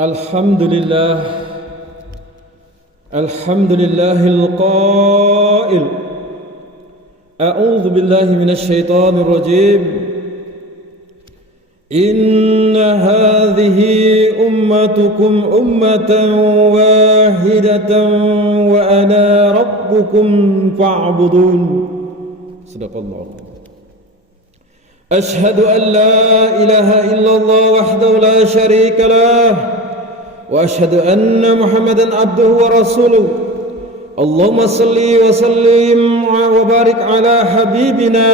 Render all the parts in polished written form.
الحمد لله القائل أعوذ بالله من الشيطان الرجيم إن هذه أمتكم أمة واحدة وأنا ربكم فاعبدون صدق الله. أشهد أن لا إله إلا الله وحده لا شريك له وأشهد أن محمدا عبده ورسوله. اللهم صل وسلم وبارك على حبيبنا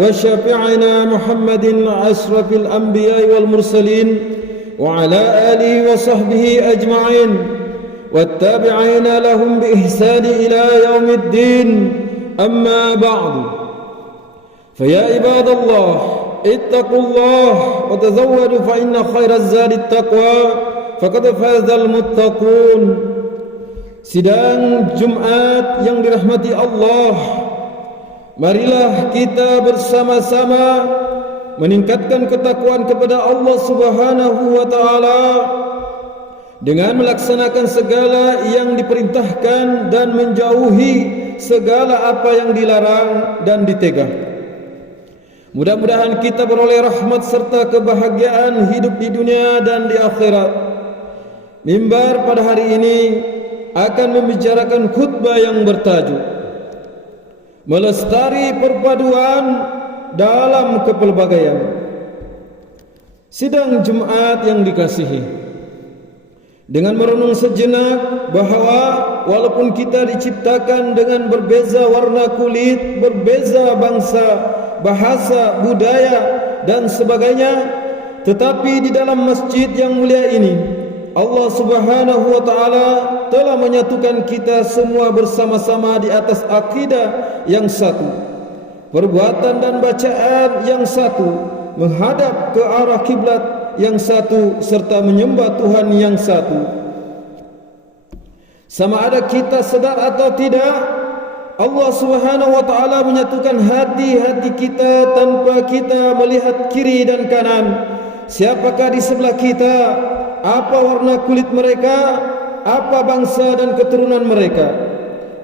وشفيعنا محمد أشرف الأنبياء والمرسلين وعلى آله وصحبه أجمعين والتابعين لهم بإحسان إلى يوم الدين. أما بعد، فيا عباد الله اتقوا الله وتزودوا فإن خير الزاد التقوى فقد فاز المتقون. Sidang Jumat yang dirahmati Allah, marilah kita bersama-sama meningkatkan ketakwaan kepada Allah Subhanahu wa taala dengan melaksanakan segala yang diperintahkan dan menjauhi segala apa yang dilarang dan ditegah. Mudah-mudahan kita beroleh rahmat serta kebahagiaan hidup di dunia dan di akhirat. Mimbar pada hari ini akan membicarakan khutbah yang bertajuk Melestari Perpaduan dalam Kepelbagaian. Sidang Jumat yang dikasihi, dengan merenung sejenak bahawa walaupun kita diciptakan dengan berbeza warna kulit, berbeza bangsa, bahasa, budaya dan sebagainya, tetapi di dalam masjid yang mulia ini Allah Subhanahu wa taala telah menyatukan kita semua bersama-sama di atas akidah yang satu, perbuatan dan bacaan yang satu, menghadap ke arah kiblat yang satu serta menyembah Tuhan yang satu. Sama ada kita sedar atau tidak, Allah Subhanahu wa taala menyatukan hati-hati kita tanpa kita melihat kiri dan kanan. Siapakah di sebelah kita, apa warna kulit mereka, apa bangsa dan keturunan mereka.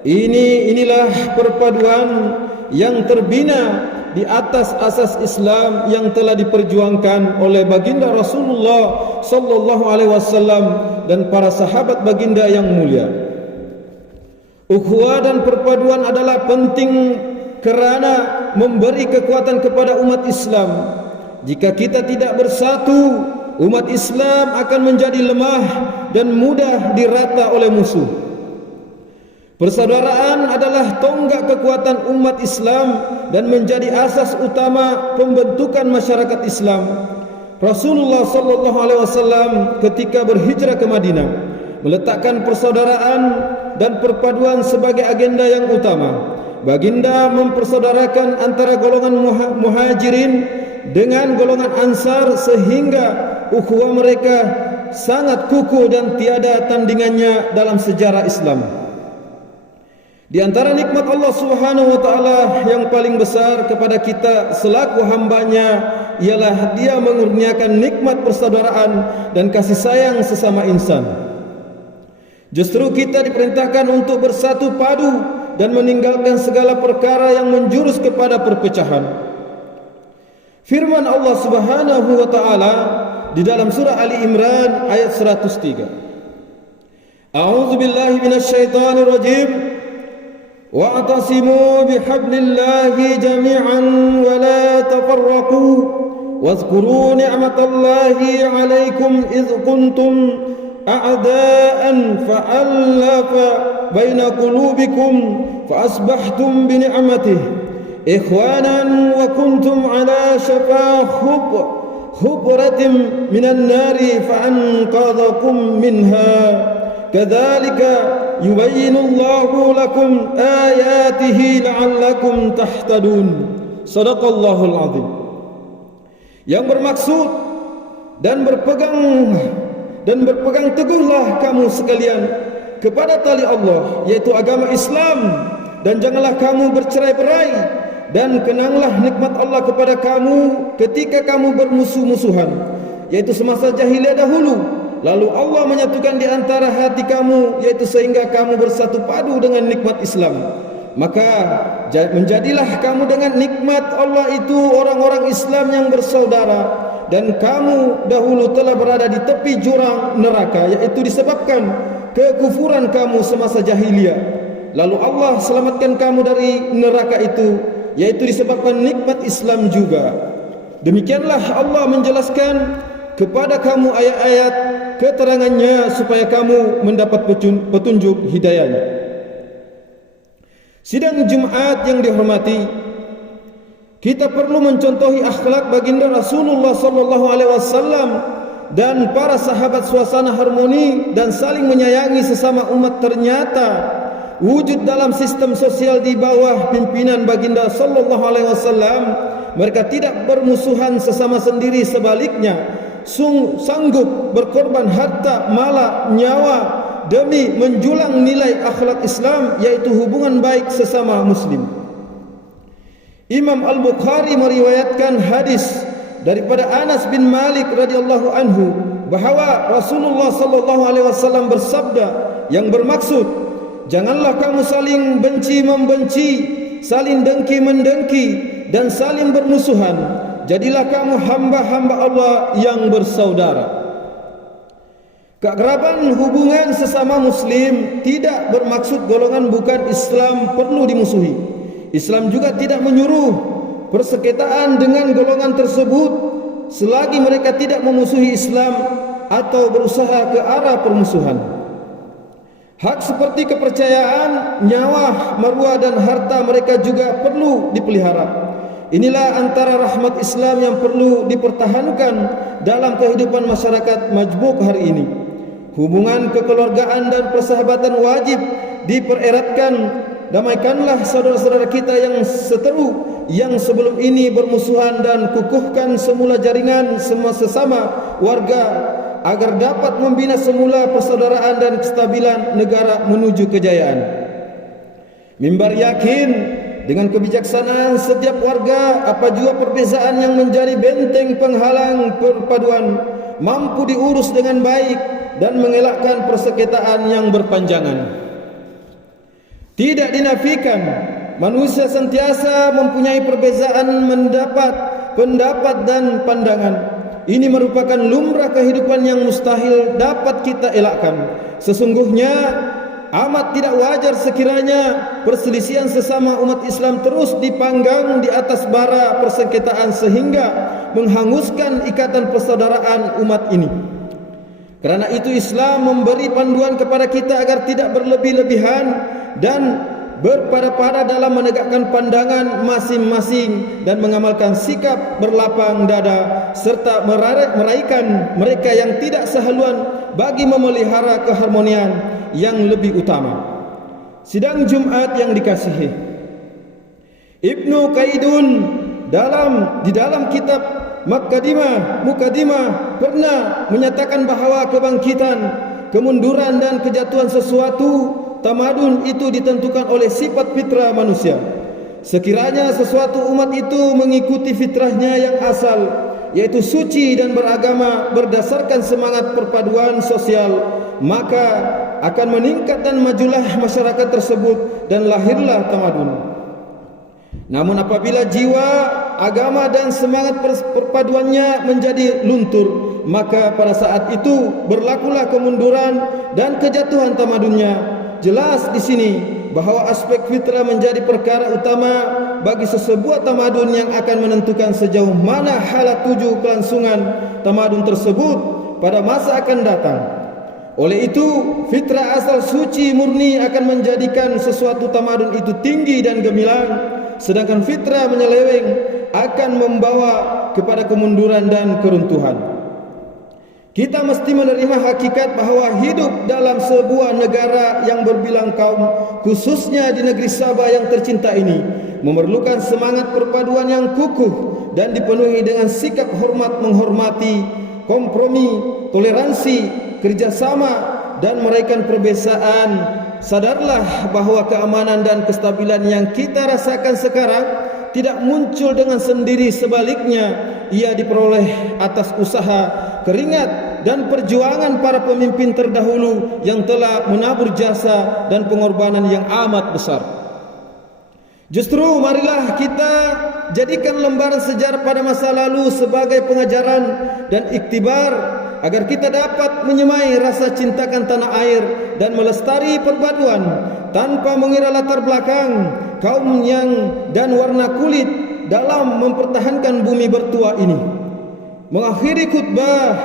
Inilah perpaduan yang terbina di atas asas Islam yang telah diperjuangkan oleh baginda Rasulullah sallallahu alaihi wasallam dan para sahabat baginda yang mulia. Ukhuwah dan perpaduan adalah penting kerana memberi kekuatan kepada umat Islam. Jika kita tidak bersatu, umat Islam akan menjadi lemah dan mudah dirata oleh musuh. Persaudaraan adalah tonggak kekuatan umat Islam dan menjadi asas utama pembentukan masyarakat Islam. Rasulullah sallallahu alaihi wasallam ketika berhijrah ke Madinah meletakkan persaudaraan dan perpaduan sebagai agenda yang utama. Baginda mempersaudarakan antara golongan muhajirin dengan golongan ansar sehingga ukhuwah mereka sangat kukuh dan tiada tandingannya dalam sejarah Islam. Di antara nikmat Allah Subhanahu wa taala yang paling besar kepada kita selaku hambanya ialah Dia mengurniakan nikmat persaudaraan dan kasih sayang sesama insan. Justru kita diperintahkan untuk bersatu padu dan meninggalkan segala perkara yang menjurus kepada perpecahan. Firman Allah Subhanahu wa taala di dalam surah Ali Imran ayat 103. A'udzu billahi minasyaitonir rajim. Wa'tasimu bihablillahi jami'an wa la tafarraqu wadhkuru ni'matallahi 'alaikum idh kuntum a'da'an fa'alafa baina qulubikum fa asbahtum bi ni'matihi ikhwanan wa kuntum ala shafa hubratin minan nari fa anqadhakum minha kadzalika yubayyinu Allahu lakum ayatihi la'allakum tahtadun. Shadaqallahul azim. Yang bermaksud dan berpegang teguhlah kamu sekalian kepada tali Allah, yaitu agama Islam, dan janganlah kamu bercerai-berai, dan kenanglah nikmat Allah kepada kamu ketika kamu bermusuh-musuhan, yaitu semasa jahiliyah dahulu, lalu Allah menyatukan di antara hati kamu, yaitu sehingga kamu bersatu padu dengan nikmat Islam. Maka menjadilah kamu dengan nikmat Allah itu orang-orang Islam yang bersaudara. Dan kamu dahulu telah berada di tepi jurang neraka, yaitu disebabkan kekufuran kamu semasa jahiliyah. Lalu Allah selamatkan kamu dari neraka itu, yaitu disebabkan nikmat Islam juga. Demikianlah Allah menjelaskan kepada kamu ayat-ayat keterangannya supaya kamu mendapat petunjuk hidayahnya. Sidang Jumat yang dihormati, kita perlu mencontohi akhlak baginda Rasulullah sallallahu alaihi wasallam dan para sahabat. Suasana harmoni dan saling menyayangi sesama umat ternyata wujud dalam sistem sosial di bawah pimpinan baginda sallallahu alaihi wasallam. Mereka tidak bermusuhan sesama sendiri, sebaliknya sanggup berkorban harta, malah nyawa demi menjulang nilai akhlak Islam, yaitu hubungan baik sesama muslim. Imam Al-Bukhari meriwayatkan hadis daripada Anas bin Malik radhiyallahu anhu bahawa Rasulullah sallallahu alaihi wasallam bersabda yang bermaksud, janganlah kamu saling benci membenci, saling dengki mendengki, dan saling bermusuhan. Jadilah kamu hamba-hamba Allah yang bersaudara. Keakraban hubungan sesama muslim tidak bermaksud golongan bukan Islam perlu dimusuhi. Islam juga tidak menyuruh persengketaan dengan golongan tersebut selagi mereka tidak memusuhi Islam atau berusaha ke arah permusuhan. Hak seperti kepercayaan, nyawa, maruah dan harta mereka juga perlu dipelihara. Inilah antara rahmat Islam yang perlu dipertahankan dalam kehidupan masyarakat majmuk hari ini. Hubungan kekeluargaan dan persahabatan wajib dipereratkan. Damaikanlah saudara-saudara kita yang seteru yang sebelum ini bermusuhan, dan kukuhkan semula jaringan sesama warga agar dapat membina semula persaudaraan dan kestabilan negara menuju kejayaan. Mimbar yakin dengan kebijaksanaan setiap warga, apa jua perbezaan yang menjadi benteng penghalang perpaduan mampu diurus dengan baik dan mengelakkan persengketaan yang berpanjangan. Tidak dinafikan manusia sentiasa mempunyai perbezaan pendapat dan pandangan. Ini merupakan lumrah kehidupan yang mustahil dapat kita elakkan. Sesungguhnya amat tidak wajar sekiranya perselisihan sesama umat Islam terus dipanggang di atas bara persengketaan sehingga menghanguskan ikatan persaudaraan umat ini. Kerana itu Islam memberi panduan kepada kita agar tidak berlebih-lebihan dan berpada-pada dalam menegakkan pandangan masing-masing dan mengamalkan sikap berlapang dada serta meraihkan mereka yang tidak sehaluan bagi memelihara keharmonian yang lebih utama. Sidang Jumat yang dikasihi, Ibnu Qaidun di dalam kitab Muqaddimah pernah menyatakan bahawa kebangkitan, kemunduran dan kejatuhan sesuatu tamadun itu ditentukan oleh sifat fitrah manusia. Sekiranya sesuatu umat itu mengikuti fitrahnya yang asal, yaitu suci dan beragama berdasarkan semangat perpaduan sosial, maka akan meningkat dan majulah masyarakat tersebut dan lahirlah tamadun. Namun apabila jiwa, agama dan semangat perpaduannya menjadi luntur, maka pada saat itu berlakulah kemunduran dan kejatuhan tamadunnya. Jelas di sini bahawa aspek fitrah menjadi perkara utama bagi sesebuah tamadun yang akan menentukan sejauh mana halat tuju kelangsungan tamadun tersebut pada masa akan datang. Oleh itu, fitrah asal suci murni akan menjadikan sesuatu tamadun itu tinggi dan gemilang, sedangkan fitrah menyeleweng akan membawa kepada kemunduran dan keruntuhan. Kita mesti menerima hakikat bahawa hidup dalam sebuah negara yang berbilang kaum, khususnya di negeri Sabah yang tercinta ini, memerlukan semangat perpaduan yang kukuh dan dipenuhi dengan sikap hormat menghormati, kompromi, toleransi, kerjasama dan meraihkan perbezaan. Sadarlah bahawa keamanan dan kestabilan yang kita rasakan sekarang tidak muncul dengan sendiri, sebaliknya ia diperoleh atas usaha, keringat dan perjuangan para pemimpin terdahulu yang telah menabur jasa dan pengorbanan yang amat besar. Justru marilah kita jadikan lembaran sejarah pada masa lalu sebagai pengajaran dan iktibar agar kita dapat menyemai rasa cintakan tanah air dan melestari perpaduan tanpa mengira latar belakang, kaum yang dan warna kulit dalam mempertahankan bumi bertuah ini. Mengakhiri khutbah,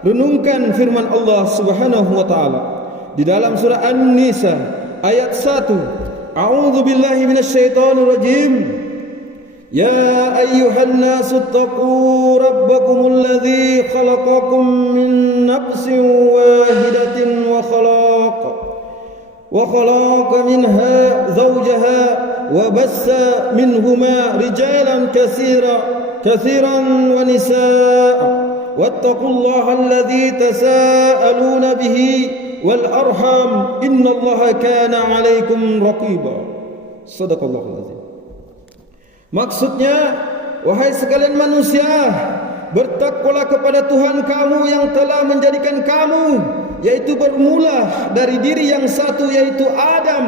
renungkan firman Allah Subhanahu wa taala di dalam surah An-Nisa ayat 1. A'udzu billahi minasyaitonir rajim. Ya ayyuhan nasu taqu rabbakumul ladzi khalaqakum min nafsin wahidatin wa khalaqa minha zawjaha wa bassa minhuma rijalan katsiran wa nisaa wattaqullaha alladzi tasaaluna bihi wal arham innallaha kana 'alaikum raqiba. Shadaqallahul azim. Maksudnya, wahai sekalian manusia, bertakwalah kepada Tuhan kamu yang telah menjadikan kamu, yaitu bermula dari diri yang satu, yaitu Adam,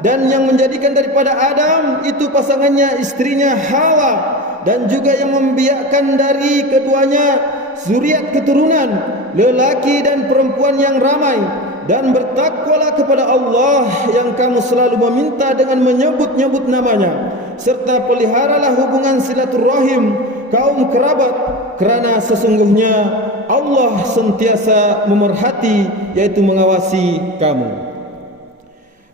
dan yang menjadikan daripada Adam itu pasangannya, istrinya Hawa, dan juga yang membiakkan dari keduanya zuriat keturunan lelaki dan perempuan yang ramai. Dan bertakwalah kepada Allah yang kamu selalu meminta dengan menyebut-nyebut namanya, serta peliharalah hubungan silaturahim kaum kerabat, kerana sesungguhnya Allah sentiasa memerhati, yaitu mengawasi kamu.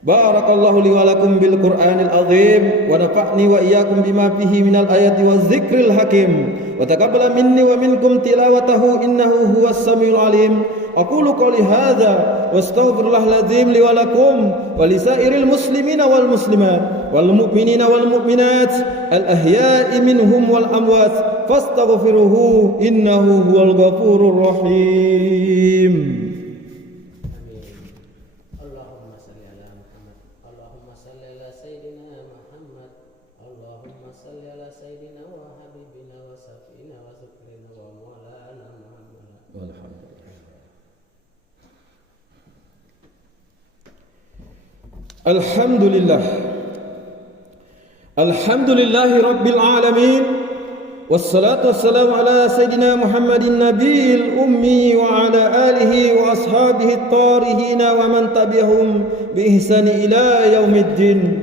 Barakallahu li wa lakum bil Qur'anil azim wa nafa'ni wa iyyakum bima fihi minal ayati waz zikril hakim wa taqabbala minni wa minkum tilawatahu innahu huwas samiul alim. Aqulu qawli hadza wa astaghfirullahal azim li wa lakum wa lisairil muslimina wal muslimat wal mu'minina wal mu'minat al ahya'i minhum wal amwat fastaghfiruhu innahu huwal ghafurur rahim. Alhamdulillah. Alhamdulillahi rabbil alamin. Wassalatu wassalamu ala sayyidina Muhammadin nabiyil ummi wa ala alihi wa ashabihi at-tarihina wa man tabi'ahum bi ihsani ila yaumiddin.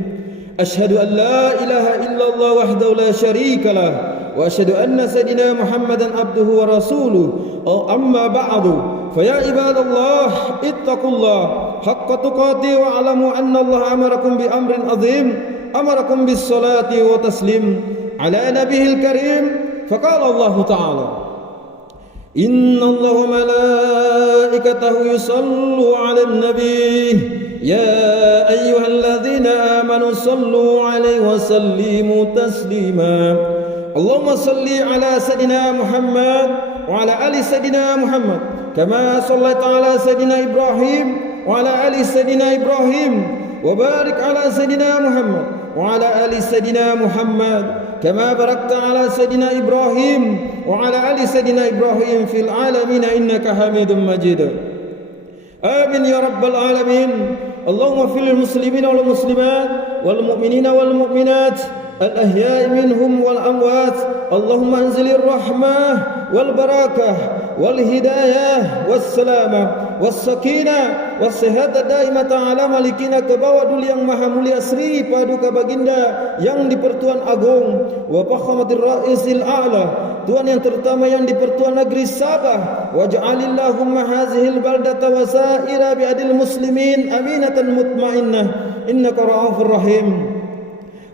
Ashhadu an la ilaha illallah wahdahu la syarika lah wa ashhadu anna sayyidina Muhammadan abduhu wa rasuluhu. Amma ba'du. Faya ibadallah ittaqullah haqqa tuqatih wa alamu anna Allah amarakum bi amrin azim amarakum bis salati wa taslim ala nabiyil karim. Faqala Allah ta'ala inna Allah wa malaikatahu yusallu 'alan nabiy ya ayyuhalladzina amanu sallu 'alaihi wa sallimu taslima. Allahumma salli ala sayyidina Muhammad wa ala ali sayyidina Muhammad كما صليت على سيدنا إبراهيم وعلى آل سيدنا إبراهيم وبارك على سيدنا محمد وعلى آل سيدنا محمد كما باركت على سيدنا إبراهيم وعلى آل سيدنا إبراهيم في العالمين إنك حميد مجيد. آمين يا رب العالمين. اللهم اغفر للمسلمين والمسلمات والمؤمنين والمؤمنات الأحياء منهم والأموات. اللهم انزل الرحمة والبركة والهداية والسلامة والسكينة والصحة الدائمة على malikina kebawadul yang maha mulia Sri Paduka Baginda yang di Pertuan Agung wa Fakhamatir Raisil A'la, Tuan yang terutama yang di Pertuan Negeri Sabah. Waj'alillahumma hazihil baldata wa sa'ira bi'adil muslimin aminatan mutmainnah innaka ra'ufur rahim.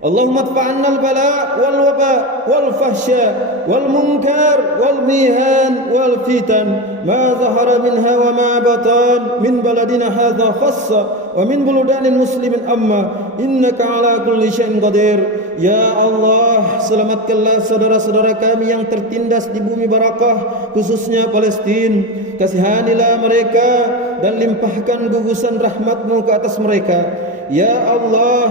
Allahumma adfa'anna al-bala' wal waba' wal fahsya' wal munkar wal mihan wal fitan ma zahara minha wa ma batan min baladina hadha khassa wa min buludanil muslimin amma innaka ala kulli syai'in qadir. Ya Allah, selamatkanlah saudara-saudara kami yang tertindas di bumi barakah, khususnya Palestina. Kasihanilah mereka dan limpahkan gugusan rahmat-Mu ke atas mereka. Ya Allah,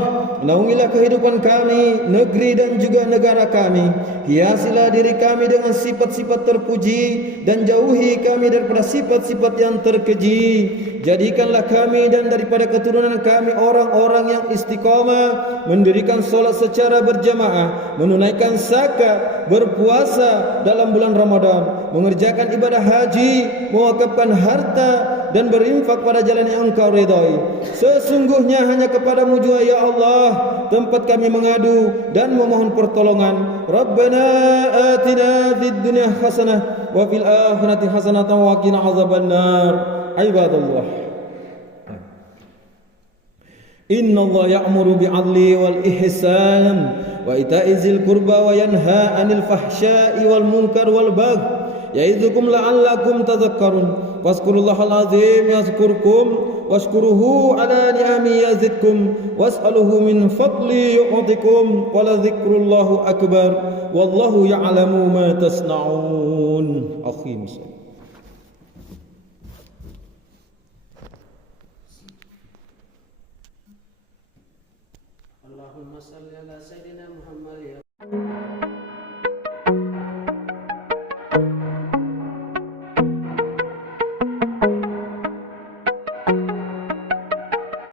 naungilah kehidupan kami, negeri dan juga negara kami. Hiasilah diri kami dengan sifat-sifat terpuji dan jauhi kami daripada sifat-sifat yang terkeji. Jadikanlah kami dan daripada keturunan kami orang-orang yang istiqamah, mendirikan solat secara berjamaah, menunaikan zakat, berpuasa dalam bulan Ramadan, mengerjakan ibadah haji, mewakafkan harta dan berinfak pada jalan yang Engkau ridai. Sesungguhnya hanya kepadamu jua ya Allah tempat kami mengadu dan memohon pertolongan. Rabbana atina fid dunya hasanah wa fil akhirati hasanah wa qina azabannar. Ibadallah, inna Allah ya'muru bi'adli wal ihsan wa ita'i dzil qurba wa yanha 'anil fahsya'i wal munkar wal baghi ya'idukum la'allakum tadhakkarun. Wazkurullahal azim yazkurkum washkuruhu ala ni'ami yazidkum was'aluhu min fadli yu'tikum wa la dzikrullahu akbar wallahu ya'lamu ma tasna'un. Akhim. Allahumma salli ala sayyidina Muhammad ya